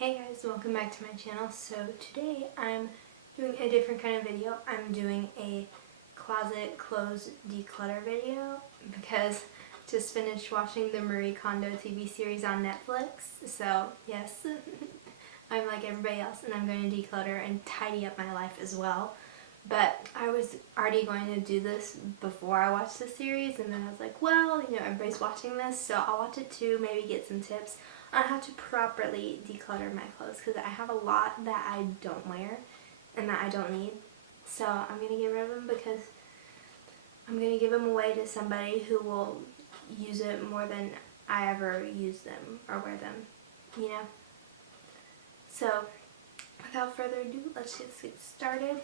Hey guys, welcome back to my channel. So today I'm doing a different kind of video. I'm doing a closet clothes declutter video because just finished watching the Marie Kondo TV series on Netflix. So yes, I'm like everybody else and I'm going to declutter and tidy up my life as well. But I was already going to do this before I watched the series, and then I was like, well, you know, everybody's watching this, so I'll watch it too, maybe get some tips on how to properly declutter my clothes, because I have a lot that I don't wear and that I don't need. So I'm going to get rid of them because I'm going to give them away to somebody who will use it more than I ever use them or wear them, you know? So without further ado, let's just get started.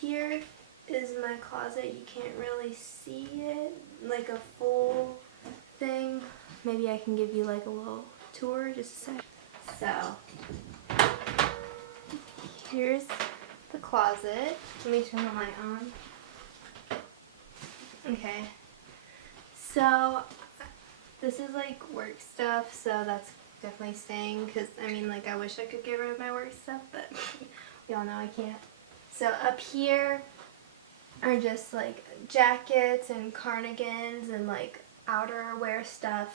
Here is my closet. You can't really see it, like a full thing. Maybe I can give you like a little tour, just a sec. So, here's the closet. Let me turn the light on. Okay. So, this is like work stuff, so that's definitely staying, because I mean, like, I wish I could get rid of my work stuff, but we all know I can't. So up here are just like jackets and cardigans and like outerwear stuff.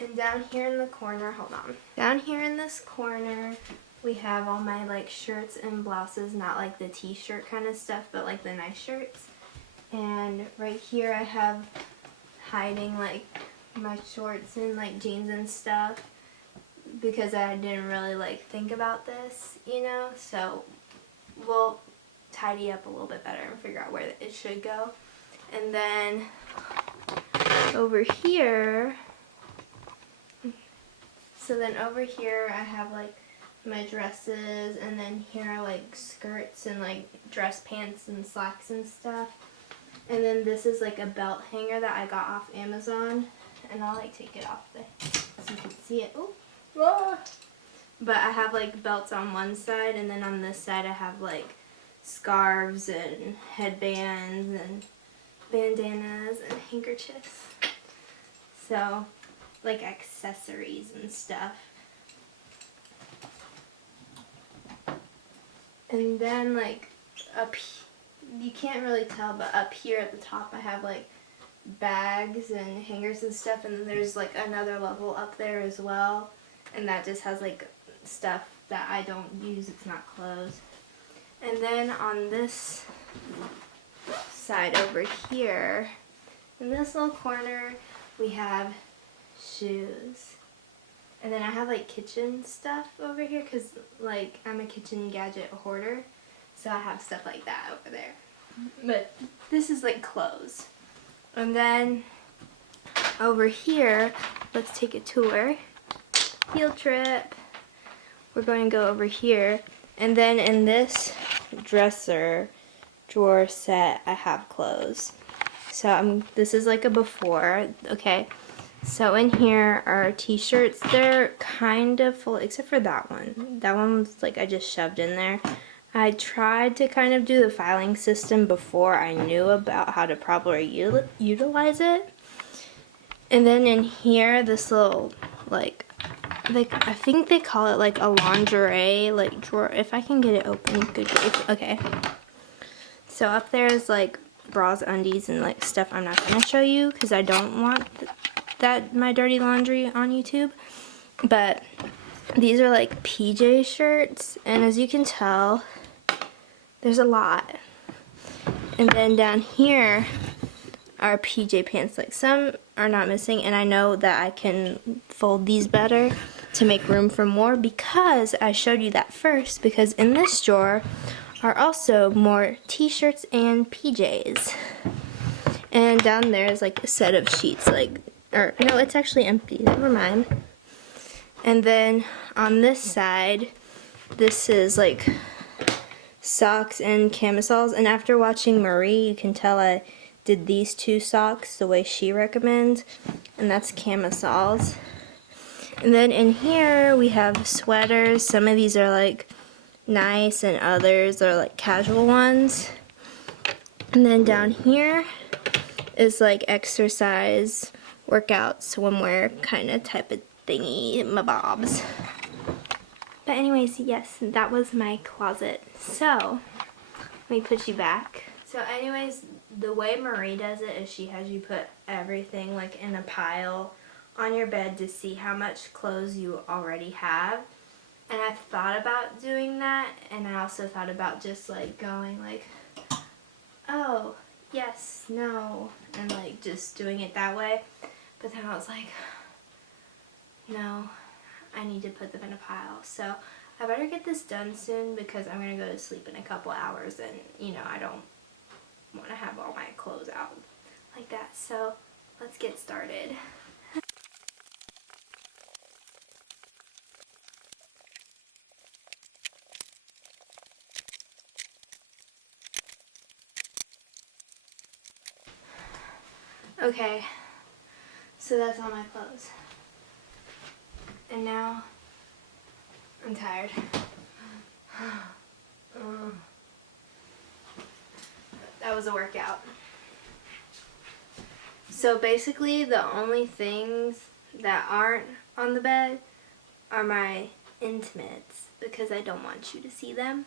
And down here in the corner, hold on. Down here in this corner, we have all my like shirts and blouses, not like the t-shirt kind of stuff, but like the nice shirts. And right here I have hiding like my shorts and like jeans and stuff, because I didn't really like think about this, you know, so we'll tidy up a little bit better and figure out where it should go. And then over here, I have like my dresses, and then here are like skirts and like dress pants and slacks and stuff. And then this is like a belt hanger that I got off Amazon, and I'll like take it off there so you can see it. Oh, but I have like belts on one side, and then on this side I have like scarves and headbands and bandanas and handkerchiefs. So, like accessories and stuff. And then like you can't really tell, but up here at the top I have like bags and hangers and stuff, and then there's like another level up there as well, and that just has like stuff that I don't use, it's not clothes. And then on this side over here, in this little corner, we have shoes. And then I have like kitchen stuff over here, because like I'm a kitchen gadget hoarder, so I have stuff like that over there. But this is like clothes. And then over here, let's take a tour. Field trip. We're going to go over here. And then in this dresser drawer set, I have clothes. So this is like a before, okay? So in here are t-shirts. They're kind of full, except for that one. That one was like I just shoved in there. I tried to kind of do the filing system before I knew about how to properly utilize it. And then in here, this little like I think they call it like a lingerie like drawer. If I can get it open, good grief. Okay. So up there is like bras, undies, and like stuff I'm not gonna show you because I don't want that my dirty laundry on YouTube. But these are like PJ shirts, and as you can tell, there's a lot. And then down here are PJ pants. Like some are not missing, and I know that I can fold these better to make room for more, because I showed you that first, because in this drawer are also more t-shirts and PJs. And down there is like a set of sheets, like, or no, it's actually empty, never mind. And then on this side, this is like socks and camisoles, and after watching Marie, you can tell I did these two socks the way she recommends, and that's camisoles. And then in here we have sweaters. Some of these are like nice and others are like casual ones. And then down here is like exercise, workout, swimwear kind of type of thingy, my bobs. But anyways, yes, that was my closet. So, let me put you back. So anyways, the way Marie does it is she has you put everything like in a pile on your bed to see how much clothes you already have. And I've thought about doing that, and I also thought about just like going like, oh, yes, no, and like just doing it that way. But then I was like, no, I need to put them in a pile. So I better get this done soon because I'm going to go to sleep in a couple hours, and you know, I don't want to have all my clothes out like that. So let's get started. Okay, so that's all my clothes. And now I'm tired. That was a workout. So basically the only things that aren't on the bed are my intimates because I don't want you to see them,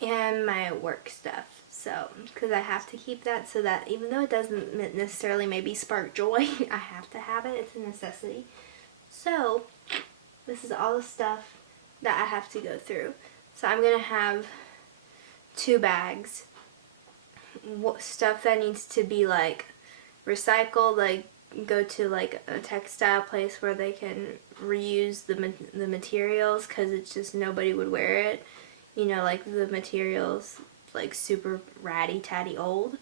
and my work stuff. So, because I have to keep that so that even though it doesn't necessarily maybe spark joy, I have to have it. It's a necessity. So, this is all the stuff that I have to go through. So I'm going to have 2 bags. Stuff that needs to be like recycled, like go to like a textile place where they can reuse the materials, because it's just nobody would wear it. You know, like the materials like super ratty tatty old.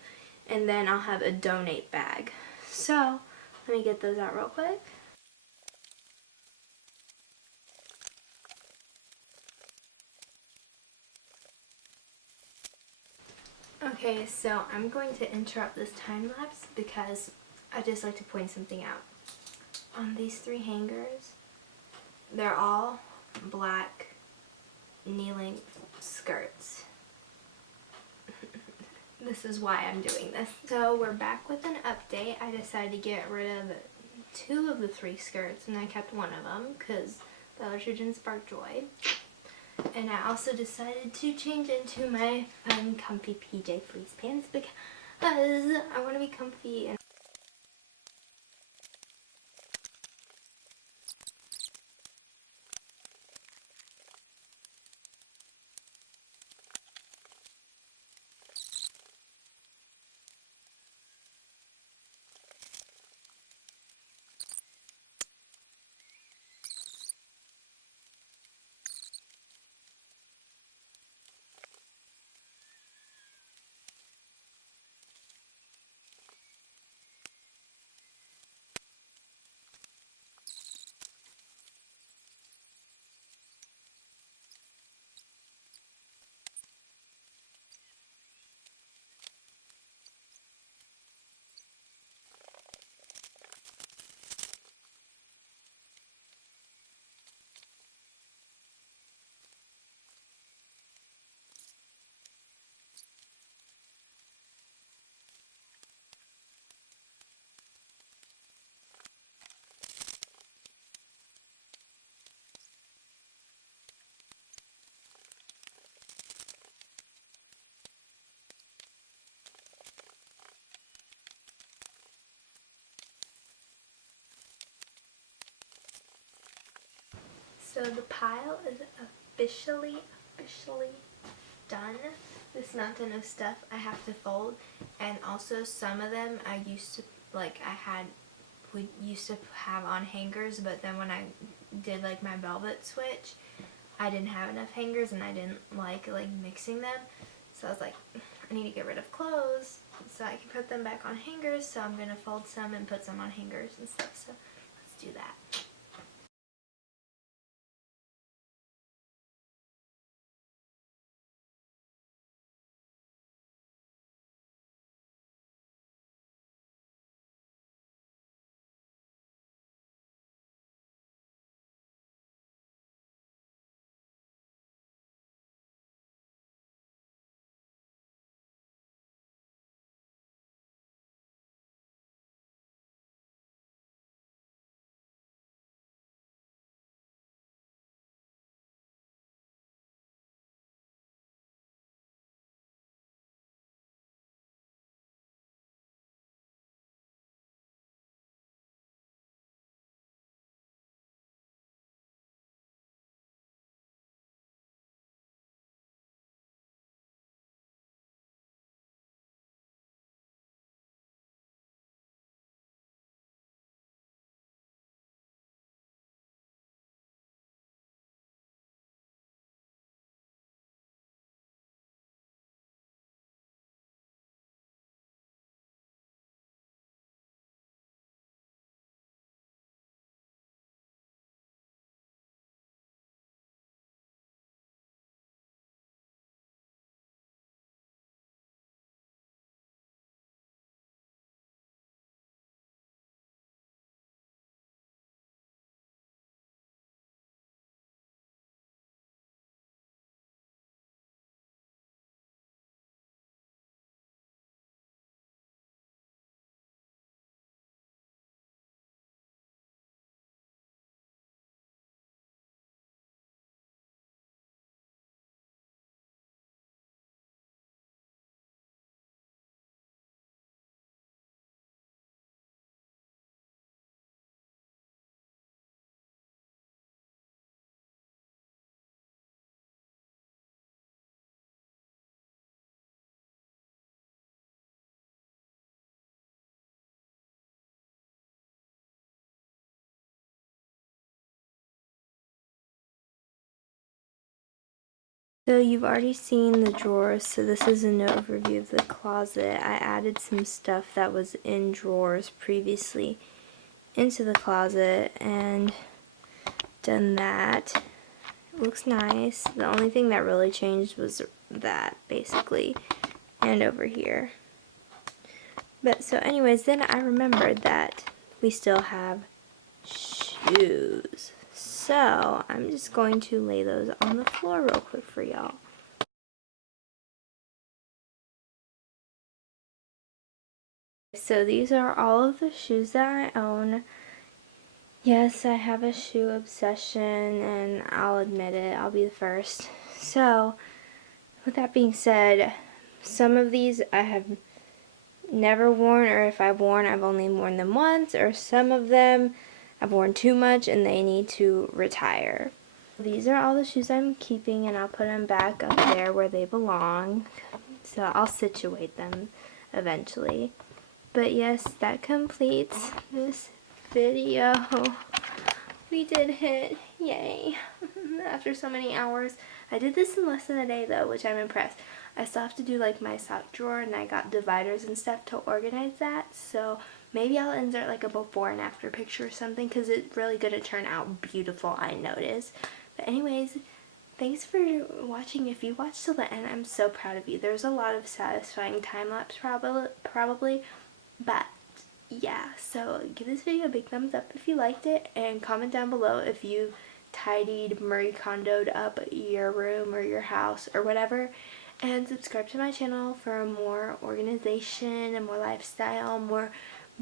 And then I'll have a donate bag. So let me get those out real quick. Okay, so I'm going to interrupt this time lapse because I just like to point something out. On these 3 hangers, they're all black knee-length skirts. This is why I'm doing this. So we're back with an update. I decided to get rid of 2 of the 3 skirts, and I kept one of them because the other 2 didn't spark joy. And I also decided to change into my comfy PJ fleece pants because I want to be comfy. And so the pile is officially done. This mountain of stuff I have to fold, and also some of them I used to we used to have on hangers, but then when I did like my velvet switch, I didn't have enough hangers and I didn't like mixing them. So I was like, I need to get rid of clothes so I can put them back on hangers. So I'm gonna fold some and put some on hangers and stuff. So let's do that. So you've already seen the drawers, so this is an overview of the closet. I added some stuff that was in drawers previously into the closet and done that. It looks nice. The only thing that really changed was that, basically, and over here. But so anyways, then I remembered that we still have shoes. So I'm just going to lay those on the floor real quick for y'all. So these are all of the shoes that I own. Yes, I have a shoe obsession, and I'll admit it, I'll be the first. So, with that being said, some of these I have never worn, or if I've worn, I've only worn them once, or some of them I've worn too much and they need to retire. These are all the shoes I'm keeping, and I'll put them back up there where they belong. So I'll situate them eventually. But yes, that completes this video. We did hit, yay, after so many hours. I did this in less than a day though, which I'm impressed. I still have to do like my sock drawer, and I got dividers and stuff to organize that, so maybe I'll insert like a before and after picture or something, because it's really going to turn out beautiful, I noticed. But anyways, thanks for watching. If you watched till the end, I'm so proud of you. There's a lot of satisfying time-lapse probably, but yeah, so give this video a big thumbs up if you liked it, and comment down below if you tidied, Marie Kondo'd up your room or your house or whatever, and subscribe to my channel for more organization and more lifestyle, more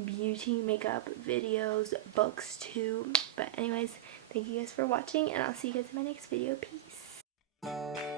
beauty, makeup videos, books too. But anyways, thank you guys for watching, and I'll see you guys in my next video. Peace.